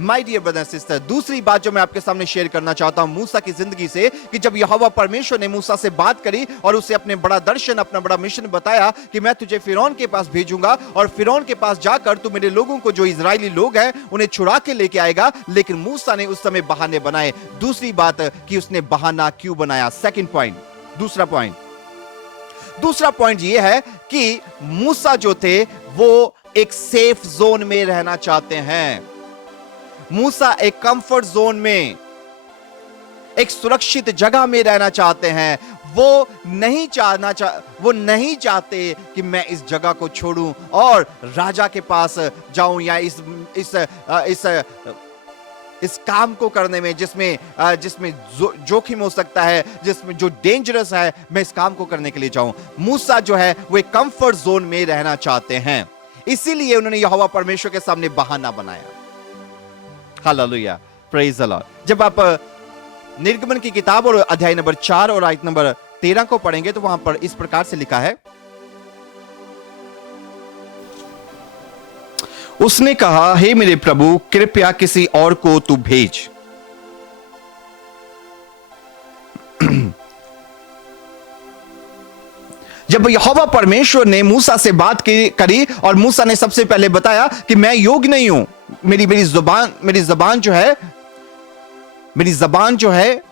My dear brother sister, दूसरी बात जो मैं आपके सामने शेयर करना चाहता हूं मूसा की जिंदगी से, कि जब यहोवा परमेश्वर ने मूसा से बात करी और उसे अपने बड़ा दर्शन, अपना बड़ा मिशन बताया कि मैं तुझे फिरौन के पास भेजूंगा और फिरौन के पास जाकर तू मेरे लोगों को, जो इजरायली लोग हैं, उन्हें छुड़ा के लेके आएगा। लेकिन मूसा ने उस समय बहाने बनाए। दूसरी बात कि उसने बहाना क्यों बनाया? सेकंड पॉइंट, दूसरा पॉइंट यह है कि मूसा जो थे वो एक सेफ जोन में रहना चाहते हैं। मूसा एक कंफर्ट जोन में, एक सुरक्षित जगह में रहना चाहते हैं। वो नहीं चाहते कि मैं इस जगह को छोड़ूं और राजा के पास जाऊं या इस काम को करने में जिसमें जोखिम हो सकता है, जिसमें जो डेंजरस है, मैं इस काम को करने के लिए जाऊं। मूसा जो है वो एक कंफर्ट जोन में रहना चाहते हैं, इसीलिए उन्होंने यहोवा परमेश्वर के सामने बहाना बनाया। Hallelujah, praise the Lord. जब आप निर्गमन की किताब और अध्याय नंबर 4 और आयत नंबर 13 को पढ़ेंगे तो वहां पर इस प्रकार से लिखा है, उसने कहा, हे मेरे प्रभु, कृपया किसी और को तू भेज। जब यहोवा परमेश्वर ने मूसा से बात करी और मूसा ने सबसे पहले बताया कि मैं योग्य नहीं हूं, मेरी जबान जो है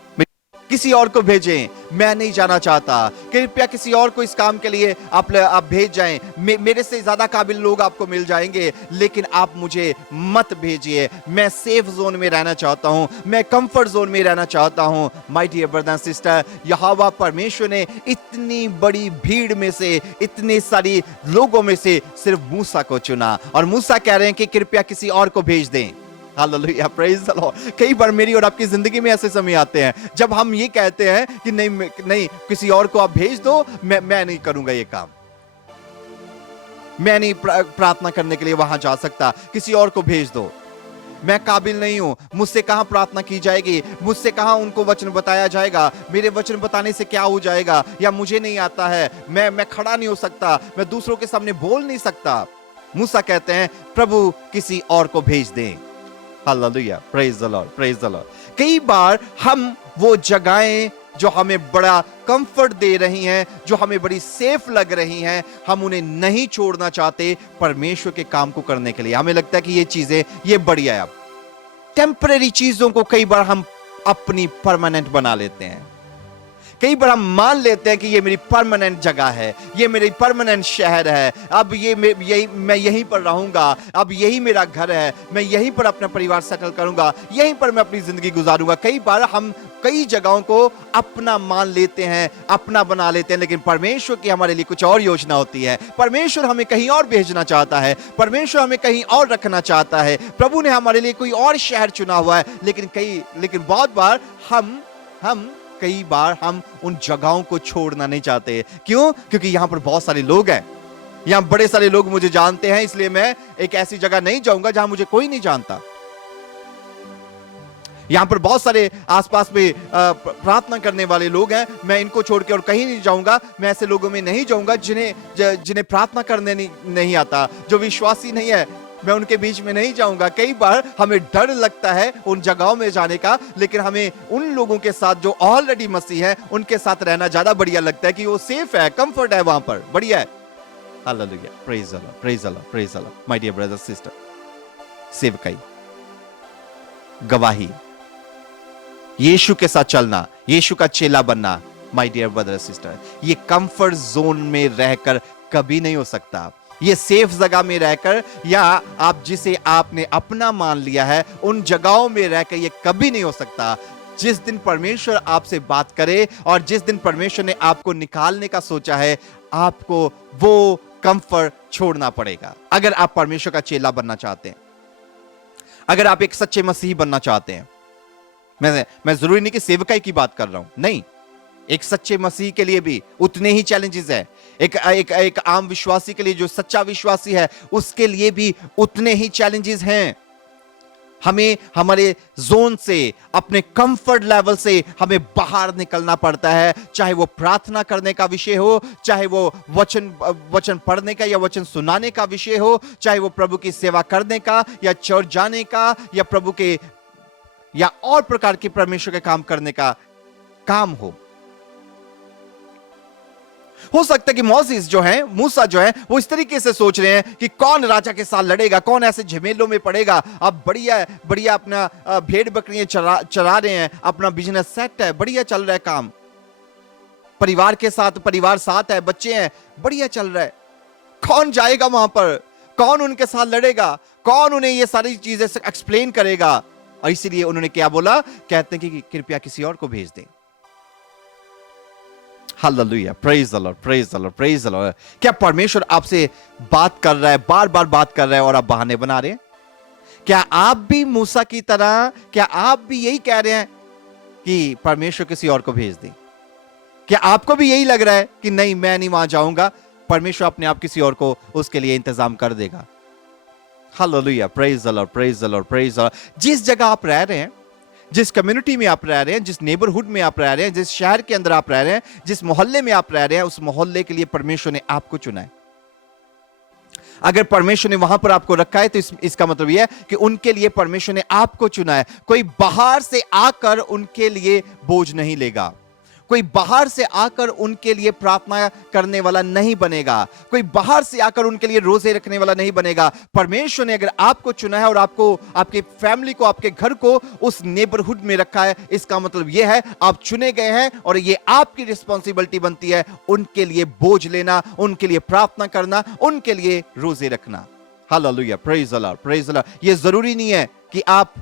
किसी और को भेजें, मैं नहीं जाना चाहता, कृपया किसी और को इस काम के लिए आप भेज जाएं। मेरे से ज्यादा काबिल लोग आपको मिल जाएंगे, लेकिन आप मुझे मत भेजिए। मैं सेफ जोन में रहना चाहता हूं, मैं कंफर्ट जोन में रहना चाहता हूं। My dear brother and sister, यहोवा परमेश्वर ने इतनी बड़ी भीड़ में से, इतने सारी लोगों में से सिर्फ मूसा को चुना और मूसा कह रहे हैं कि कृपया किसी और को भेज दें। Hallelujah, praise the Lord. कई बार मेरी और आपकी जिंदगी में ऐसे समय आते हैं जब हम ये कहते हैं कि नहीं किसी और को आप भेज दो, मैं नहीं करूंगा ये काम, मैं नहीं प्रार्थना करने के लिए वहां जा सकता, किसी और को भेज दो, मैं काबिल नहीं हूं, मुझसे कहां प्रार्थना की जाएगी, मुझसे कहां उनको वचन बताया जाएगा, मेरे वचन बताने से क्या हो जाएगा, या मुझे नहीं आता है, मैं खड़ा नहीं हो सकता, मैं दूसरों के सामने बोल नहीं सकता। मूसा कहते हैं प्रभु किसी और को भेज दें। Hallelujah, praise the Lord, praise the Lord. कई बार हम वो जगहें जो हमें बड़ा कंफर्ट दे रही हैं, जो हमें बड़ी सेफ लग रही हैं, हम उन्हें नहीं छोड़ना चाहते परमेश्वर के काम को करने के लिए। हमें लगता है कि ये चीजें ये बढ़िया है। अब टेम्परेरी चीजों को कई बार हम अपनी परमानेंट बना लेते हैं। कई बार हम मान लेते हैं कि ये मेरी परमानेंट जगह है, ये मेरी परमानेंट शहर है, अब मैं यहीं पर रहूंगा, अब यही मेरा घर है, मैं यहीं पर अपना परिवार सेटल करूंगा, यहीं पर मैं अपनी जिंदगी गुजारूंगा। कई बार हम कई जगहों को अपना मान लेते हैं, अपना बना लेते हैं, लेकिन परमेश्वर की हमारे लिए कुछ और योजना होती है। परमेश्वर हमें कहीं और भेजना चाहता है, परमेश्वर हमें कहीं और रखना चाहता है। प्रभु ने हमारे लिए कोई और शहर चुना हुआ है, लेकिन बहुत बार कई बार हम उन जगहों को छोड़ना नहीं चाहते। क्यों? क्योंकि यहां पर बहुत सारे लोग हैं, यहां बड़े सारे लोग मुझे जानते हैं, इसलिए मैं एक ऐसी जगह नहीं जाऊंगा जहां मुझे कोई नहीं जानता। यहां पर बहुत सारे आसपास में प्रार्थना करने वाले लोग हैं, मैं इनको छोड़ के और कहीं नहीं जाऊंगा। मैं ऐसे लोगों में नहीं जाऊंगा जिन्हें प्रार्थना करने नहीं आता, जो विश्वासी नहीं है, मैं उनके बीच में नहीं जाऊंगा। कई बार हमें डर लगता है उन जगहों में जाने का, लेकिन हमें उन लोगों के साथ जो ऑलरेडी मसीह है उनके साथ रहना ज्यादा बढ़िया लगता है, कि वो सेफ है, कंफर्ट है, वहां पर बढ़िया है। Hallelujah, praise the Lord, praise the Lord, praise the lord. My dear brother sister, सेवकाई, गवाही, यीशु के साथ चलना, यीशु का चेला बनना, माय डियर ब्रदर सिस्टर, ये कंफर्ट जोन में रहकर कभी नहीं हो सकता। ये सेफ जगह में रहकर, या आप जिसे आपने अपना मान लिया है उन जगहों में रहकर ये कभी नहीं हो सकता। जिस दिन परमेश्वर आपसे बात करे और जिस दिन परमेश्वर ने आपको निकालने का सोचा है, आपको वो कंफर्ट छोड़ना पड़ेगा। अगर आप परमेश्वर का चेला बनना चाहते हैं, अगर आप एक सच्चे मसीही बनना चाहते हैं, मैं जरूरी नहीं कि सेवकाई की बात कर रहा हूं, नहीं, एक सच्चे मसीह के लिए भी उतने ही चैलेंजेस है। एक आम विश्वासी के लिए, जो सच्चा विश्वासी है, उसके लिए भी उतने ही चैलेंजेस हैं। हमें हमारे जोन से, अपने कंफर्ट लेवल से हमें बाहर निकलना पड़ता है। चाहे वो प्रार्थना करने का विषय हो, चाहे वो वचन पढ़ने का या वचन सुनाने का विषय हो, चाहे वो प्रभु की सेवा करने का या चर्च जाने का या प्रभु के या और प्रकार के परमेश्वर के काम करने का काम हो सकता है कि मोसेस जो है, मूसा जो है, वो इस तरीके से सोच रहे हैं कि कौन राजा के साथ लड़ेगा, कौन ऐसे झमेलों में पड़ेगा। अब बढ़िया बढ़िया अपना भेड़ बकरियां चरा रहे हैं, अपना बिजनेस सेट है, बढ़िया चल रहा है काम, परिवार के साथ परिवार साथ है, बच्चे हैं, बढ़िया चल रहा है। कौन जाएगा वहां पर, कौन उनके साथ लड़ेगा, कौन उन्हें ये सारी चीजें एक्सप्लेन करेगा। और इसीलिए उन्होंने क्या बोला, कहते हैं कि कृपया किसी और को भेज दें। Hallelujah, praise the Lord, praise the Lord, praise the Lord. क्या परमेश्वर आपसे बात कर रहा है, बार बार बात कर रहा है और आप बहाने बना रहे हैं? क्या आप भी मूसा की तरह, क्या आप भी यही कह रहे हैं कि परमेश्वर किसी और को भेज दे? क्या आपको भी यही लग रहा है कि नहीं, मैं नहीं वहां जाऊंगा, परमेश्वर अपने आप किसी और को उसके लिए इंतजाम कर देगा? Hallelujah, praise the Lord, praise the Lord, praise the Lord. जिस जगह आप रह रहे हैं, जिस कम्युनिटी में आप रह रहे हैं, जिस नेबरहुड में आप रह रहे हैं, जिस शहर के अंदर आप रह रहे हैं, जिस मोहल्ले में आप रह रहे हैं, उस मोहल्ले के लिए परमेश्वर ने आपको चुना है। अगर परमेश्वर ने वहां पर आपको रखा है तो इसका मतलब यह है कि उनके लिए परमेश्वर ने आपको चुना है। कोई बाहर से आकर उनके लिए बोझ नहीं लेगा, कोई बाहर से आकर उनके लिए प्रार्थना करने वाला नहीं बनेगा, कोई बाहर से आकर उनके लिए रोजे रखने वाला नहीं बनेगा। परमेश्वर ने अगर आपको चुना है और आपको, आपके फैमिली को, आपके घर को उस नेबरहुड में रखा है, इसका मतलब यह है आप चुने गए हैं और ये आपकी रिस्पॉन्सिबिलिटी बनती है उनके लिए बोझ लेना, उनके लिए प्रार्थना करना, उनके लिए रोजे रखना। Hallelujah, praise the Lord, praise the Lord. ये जरूरी नहीं है कि आप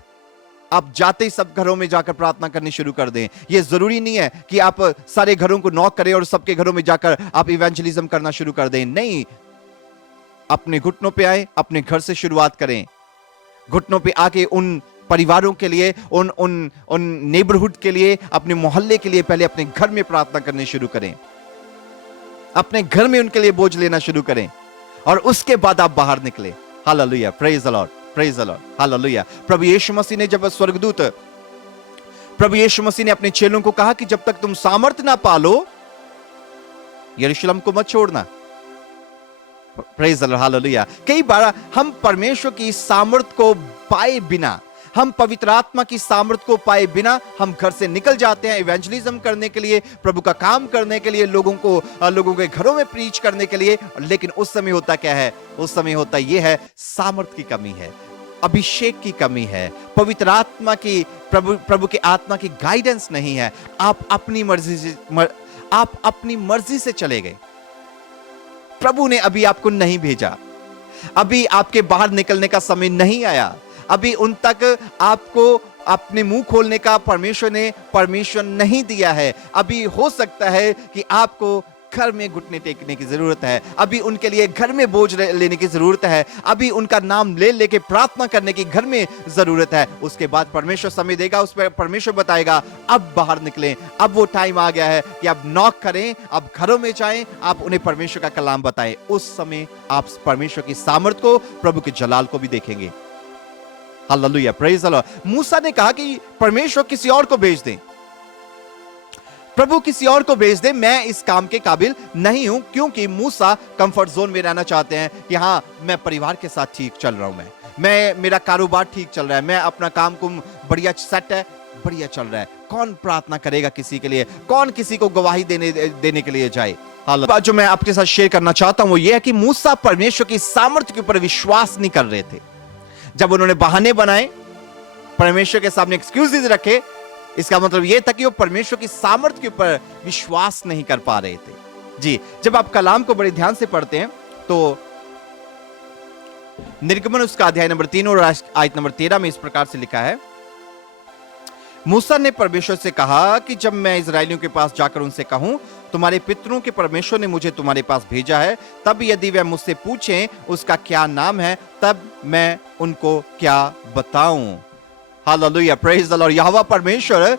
जाते ही सब घरों में जाकर प्रार्थना करनी शुरू कर दें। यह जरूरी नहीं है कि आप सारे घरों को नॉक करें और सबके घरों में जाकर आप इवेंजलिज्म करना शुरू कर दें। नहीं, अपने घुटनों पे आए, अपने घर से शुरुआत करें। घुटनों पे आके उन परिवारों के लिए, उन नेबरहुड के लिए, अपने मोहल्ले के लिए पहले अपने घर में प्रार्थना करनी शुरू करें, अपने घर में उनके लिए बोझ लेना शुरू करें और उसके बाद आप बाहर निकले। Hallelujah, praise the Lord, praise the Lord, hallelujah. प्रभु यीशु मसीह ने, जब स्वर्गदूत प्रभु यीशु मसीह ने अपने चेलों को कहा कि जब तक तुम सामर्थ ना पालो यरूशलेम को मत छोड़ना। Praise the Lord, hallelujah. कई बार हम परमेश्वर की सामर्थ को पाए बिना, हम पवित्र आत्मा की सामर्थ को पाए बिना हम घर से निकल जाते हैं इवेंजलिज्म करने के लिए, प्रभु का काम करने के लिए, लोगों के घरों में प्रीच करने के लिए। लेकिन उस समय होता क्या है? उस समय होता यह है, सामर्थ की कमी है, अभिषेक की कमी है, पवित्र आत्मा की, प्रभु के आत्मा की गाइडेंस नहीं है। आप अपनी मर्जी से चले गए। प्रभु ने अभी आपको नहीं भेजा, अभी आपके बाहर निकलने का समय नहीं आया, अभी उन तक आपको अपने मुंह खोलने का परमेश्वर नहीं दिया है। अभी हो सकता है कि आपको घर में घुटने टेकने की जरूरत है, अभी उनके लिए घर में बोझ लेने की जरूरत है, अभी उनका नाम ले लेके प्रार्थना करने की घर में जरूरत है। उसके बाद परमेश्वर समय देगा, उस पर परमेश्वर बताएगा अब बाहर निकलें। अब वो टाइम आ गया है कि आप नॉक करें, आप घरों में जाएं, आप उन्हें परमेश्वर का कलाम बताएं। उस समय आप परमेश्वर की सामर्थ को, प्रभु के जलाल को भी देखेंगे। Hallelujah, praise the Lord. मूसा ने कहा कि परमेश्वर किसी और को भेज दें, प्रभु किसी और को भेज दे, मैं इस काम के काबिल नहीं हूं। क्योंकि मूसा कंफर्ट जोन में रहना चाहते हैं कि हाँ, मैं परिवार के साथ ठीक चल रहा हूं, मैं मेरा कारोबार ठीक चल रहा है, मैं अपना काम कुम बढ़िया सेट है, बढ़िया चल रहा है। कौन प्रार्थना करेगा किसी के लिए? कौन किसी को गवाही देने के लिए जाए? बात जो मैं आपके साथ शेयर करना चाहता हूं वो ये है कि मूसा परमेश्वर की सामर्थ्य के ऊपर विश्वास नहीं कर रहे थे। जब उन्होंने बहाने बनाए, परमेश्वर के सामने एक्सक्यूजेस रखे, इसका मतलब यह था कि वो परमेश्वर की सामर्थ्य के ऊपर विश्वास नहीं कर पा रहे थे। जी, जब आप कलाम को बड़े ध्यान से पढ़ते हैं तो निर्गमन उसका अध्याय नंबर 3 और आयत नंबर 13 में इस प्रकार से लिखा है, मूसा ने परमेश्वर से कहा कि जब मैं इजरायलियों के पास जाकर उनसे कहूं तुम्हारे पितरों के परमेश्वर ने मुझे तुम्हारे पास भेजा है, तब यदि वे मुझसे पूछें उसका क्या नाम है, तब मैं उनको क्या बताऊं। Hallelujah, praise the Lord. यहोवा परमेश्वर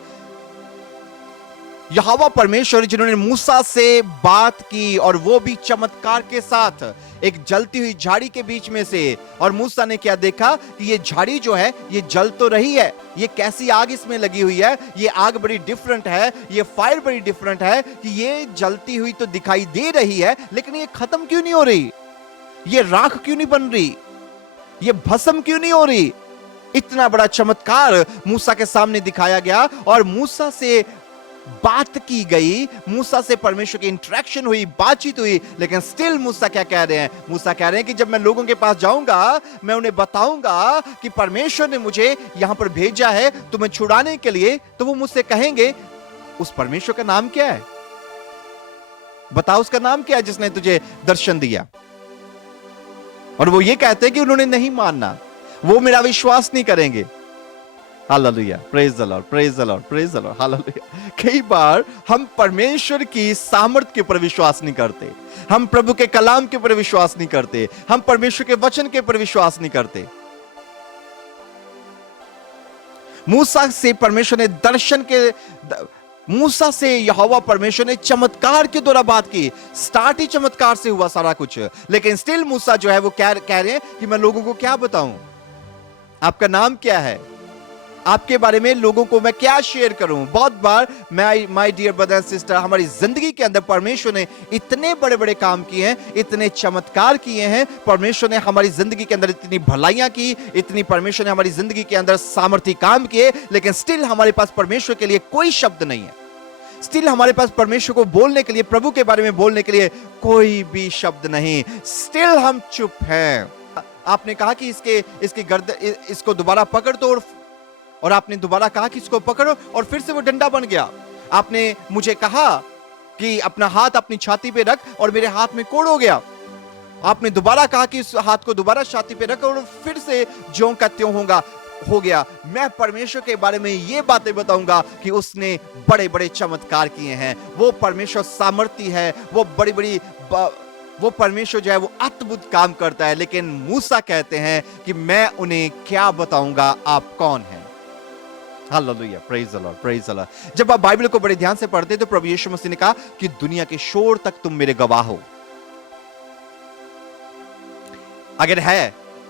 यहोवा परमेश्वर जिन्होंने मूसा से बात की और वो भी चमत्कार के साथ एक जलती हुई झाड़ी के बीच में से। और मूसा ने क्या देखा कि ये झाड़ी जो है ये जल तो रही है, ये कैसी आग इसमें लगी हुई है, ये आग बड़ी डिफरेंट है, ये फायर बड़ी डिफरेंट है कि ये जलती हुई तो दिखाई दे रही है लेकिन ये खत्म क्यों नहीं हो रही, ये राख क्यों नहीं बन रही, ये भस्म क्यों नहीं हो रही। इतना बड़ा चमत्कार मूसा के सामने दिखाया गया और मूसा से बात की गई, मूसा से परमेश्वर की इंटरेक्शन हुई, बातचीत हुई, लेकिन स्टिल मूसा क्या कह रहे हैं? मूसा कह रहे हैं कि जब मैं लोगों के पास जाऊंगा मैं उन्हें बताऊंगा कि परमेश्वर ने मुझे यहां पर भेजा है तुम्हें छुड़ाने के लिए, तो वो मुझसे कहेंगे उस परमेश्वर का नाम क्या है, बताओ उसका नाम क्या है जिसने तुझे दर्शन दिया। और वो ये कहते हैं कि उन्होंने नहीं मानना, वो मेरा विश्वास नहीं करेंगे। Hallelujah, praise the Lord, praise the Lord, praise the Lord, hallelujah. कई बार हम परमेश्वर की सामर्थ के ऊपर विश्वास नहीं करते, हम प्रभु के कलाम के ऊपर विश्वास नहीं करते, हम परमेश्वर के वचन के ऊपर विश्वास नहीं करते। मूसा से परमेश्वर ने दर्शन के मूसा से यहोवा परमेश्वर ने चमत्कार के द्वारा बात की। स्टार्ट ही चमत्कार से हुआ सारा कुछ, लेकिन स्टिल मूसा जो है वो कह रहे हैं कि मैं लोगों को क्या बताऊं, आपका नाम क्या है, आपके बारे में लोगों को मैं क्या शेयर करूं। बहुत बार my dear brother and sister, हमारी जिंदगी के अंदर परमेश्वर ने इतने बड़े बड़े काम किए हैं, इतने चमत्कार किए हैं, परमेश्वर ने हमारी जिंदगी के अंदर इतनी भलाइयां की, इतनी परमेश्वर ने हमारी जिंदगी के अंदर सामर्थ्य काम किए, लेकिन स्टिल हमारे पास परमेश्वर के लिए कोई शब्द नहीं है। स्टिल हमारे पास परमेश्वर को बोलने के लिए, प्रभु के बारे में बोलने के लिए कोई भी शब्द नहीं। स्टिल हम चुप हैं। आपने कहा कि इसकी गर्दन, इसको दोबारा पकड़ दो, और आपने दोबारा कहा कि इसको पकड़ो, और फिर से वो डंडा बन गया। आपने मुझे कहा कि अपना हाथ अपनी छाती पे रख, और मेरे हाथ में कोड़ हो गया। आपने दोबारा कहा कि इस हाथ को दोबारा छाती पे रख, और फिर से ज्यों का त्यों हो गया। मैं परमेश्वर के बारे में ये बातें बताऊंगा कि उसने बड़े बड़े चमत्कार किए हैं। वो परमेश्वर सामर्थी है, वो बड़ी बड़ी वो परमेश्वर जो है वो अद्भुत काम करता है। लेकिन मूसा कहते हैं कि मैं उन्हें क्या बताऊंगा, आप कौन हैं। Hallelujah, praise the Lord, praise the Lord. जब आप बाइबल को बड़े ध्यान से पढ़ते हैं तो प्रभु यीशु मसीह ने कहा कि दुनिया के शोर तक तुम मेरे गवाह हो।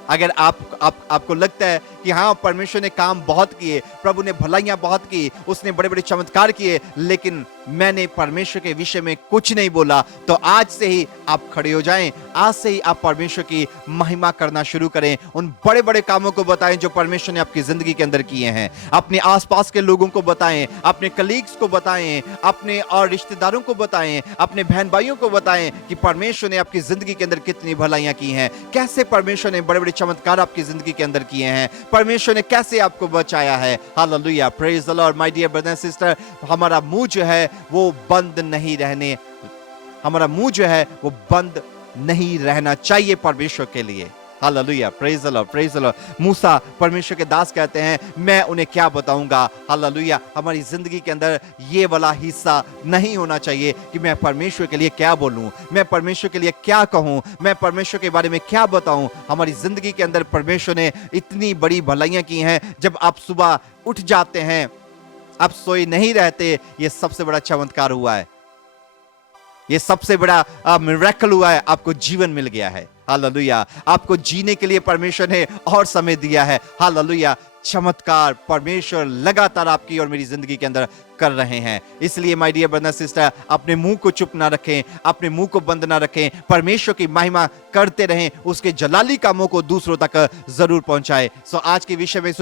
अगर आपको लगता है कि हाँ परमेश्वर ने काम बहुत किए, प्रभु ने भलाइयां बहुत की, उसने बड़े बड़े चमत्कार किए, लेकिन मैंने परमेश्वर के विषय में कुछ नहीं बोला, तो आज से ही आप खड़े हो जाएं। आज से ही आप परमेश्वर की महिमा करना शुरू करें। उन बड़े बड़े कामों को बताएं जो परमेश्वर ने आपकी जिंदगी के अंदर किए हैं। अपने आसपास के लोगों को बताएं, अपने कलीग्स को बताएं, अपने और रिश्तेदारों को बताएं, अपने बहन भाइयों को बताएं कि परमेश्वर ने आपकी जिंदगी के अंदर कितनी भलाइयां की हैं, कैसे परमेश्वर ने बड़े बड़े चमत्कार आपकी जिंदगी के अंदर किए हैं, परमेश्वर ने कैसे आपको बचाया है। Hallelujah, praise the lord. My dear brother and sister, हमारा मुंह जो है वो बंद नहीं रहना चाहिए परमेश्वर के लिए। Hallelujah, praise the Lord, praise the Lord. मूसा परमेश्वर के दास कहते हैं मैं उन्हें क्या बताऊंगा। हालेलुया, हमारी जिंदगी के अंदर ये वाला हिस्सा नहीं होना चाहिए कि मैं परमेश्वर के लिए क्या बोलूं, मैं परमेश्वर के लिए क्या कहूं, मैं परमेश्वर के बारे में क्या बताऊं। हमारी जिंदगी के अंदर परमेश्वर ने इतनी बड़ी भलाइयां की हैं। जब आप सुबह उठ जाते हैं, आप सोए नहीं रहते, ये सबसे बड़ा चमत्कार हुआ है, ये सबसे बड़ा मिरेकल हुआ है। आपको जीवन मिल गया है। हालेलुया, आपको जीने के लिए परमेश्वर ने और समय दिया है। हालेलुया, चमत्कार परमेश्वर लगातार आपकी और मेरी जिंदगी के अंदर कर रहे हैं। इसलिए माय डियर ब्रदर सिस्टर, अपने मुंह को चुप ना रखें, अपने मुंह को बंद ना रखें, परमेश्वर की महिमा करते रहें, उसके जलाली कामों को दूसरों तक जरूर पहुंचाएं। सो आज के विषय में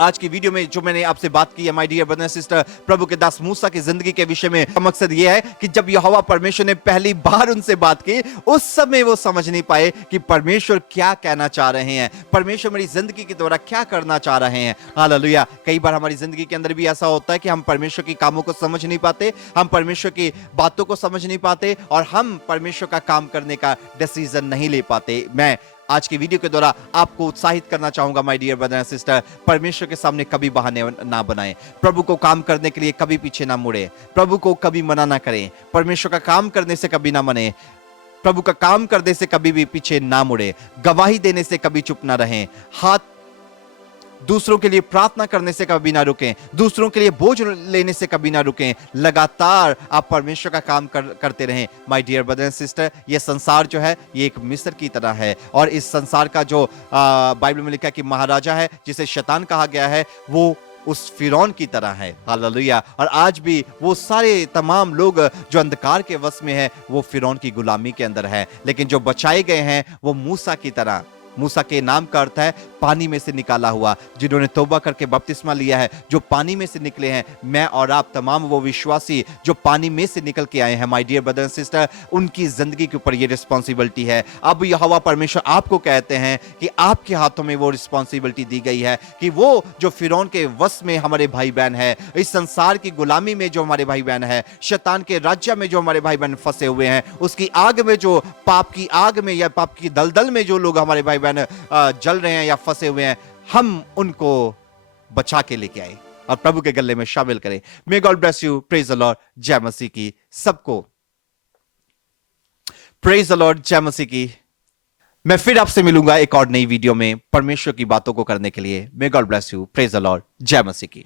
आज की वीडियो में जो मैंने आपसे बात की है माय डियर ब्रदर सिस्टर, प्रभु के दास मूसा की जिंदगी के विषय में, मकसद यह है कि जब यहोवा परमेश्वर ने पहली बार उनसे बात की, उस समय वो समझ नहीं पाए कि परमेश्वर क्या कहना चाह रहे हैं, परमेश्वर मेरी जिंदगी के द्वारा क्या करना चाह रहे हैं। हालेलुया, कई बार हमारी जिंदगी के अंदर भी ऐसा होता है कि हम परमेश्वर की कामों को समझ नहीं पाते, हम परमेश्वर की बातों को समझ नहीं पाते, और हम परमेश्वर का काम करने का डिसीजन नहीं ले पाते। मैं आज की वीडियो के द्वारा आपको उत्साहित करना चाहूंगा my dear brother and sister, परमेश्वर के सामने कभी बहाने ना बनाएं, प्रभु को काम करने के लिए कभी पीछे ना मुड़े, प्रभु को कभी मना ना करें, परमेश्वर का काम करने से कभी ना मने, प्रभु का काम करने से कभी भी पीछे ना मुड़े, गवाही देने से कभी चुप ना रहें, हाथ दूसरों के लिए प्रार्थना करने से कभी ना रुकें, दूसरों के लिए बोझ लेने से कभी ना रुकें। लगातार आप परमेश्वर का काम करते रहें। My dear brother and sister, ये संसार जो है ये एक मिस्र की तरह है, और इस संसार का जो बाइबल में लिखा है कि महाराजा है, जिसे शैतान कहा गया है, वो उस फिरौन की तरह है। हालेलुया। और आज भी वो सारे तमाम लोग जो अंधकार के वश में है, वो फिरौन की गुलामी के अंदर है। लेकिन जो बचाए गए हैं वो मूसा की तरह, मूसा के नाम का अर्थ है पानी में से निकाला हुआ, जिन्होंने तौबा करके बपतिस्मा लिया है, जो पानी में से निकले हैं। मैं और आप तमाम वो विश्वासी जो पानी में से निकल के आए हैं, my dear brother and sister, उनकी जिंदगी के ऊपर ये रिस्पॉन्सिबिलिटी है। अब यहोवा परमेश्वर आपको कहते हैं कि आपके हाथों में वो रिस्पॉन्सिबिलिटी दी गई है कि वो जो फिरौन के वश में हमारे भाई बहन है, इस संसार की गुलामी में जो हमारे भाई बहन है, शैतान के राज्य में जो हमारे भाई बहन फंसे हुए हैं, उसकी आग में, जो पाप की आग में या पाप की दलदल में जो लोग हमारे भाई बहन जल रहे हैं या फंसे हुए हैं, हम उनको बचा के लेके आए और प्रभु के गले में शामिल करें। May God bless you. Praise the Lord. जय मसीह की सबको। Praise the Lord. जय मसीह की। मैं फिर आपसे मिलूंगा एक और नई वीडियो में परमेश्वर की बातों को करने के लिए। May God bless you. Praise the Lord. जय मसीह की।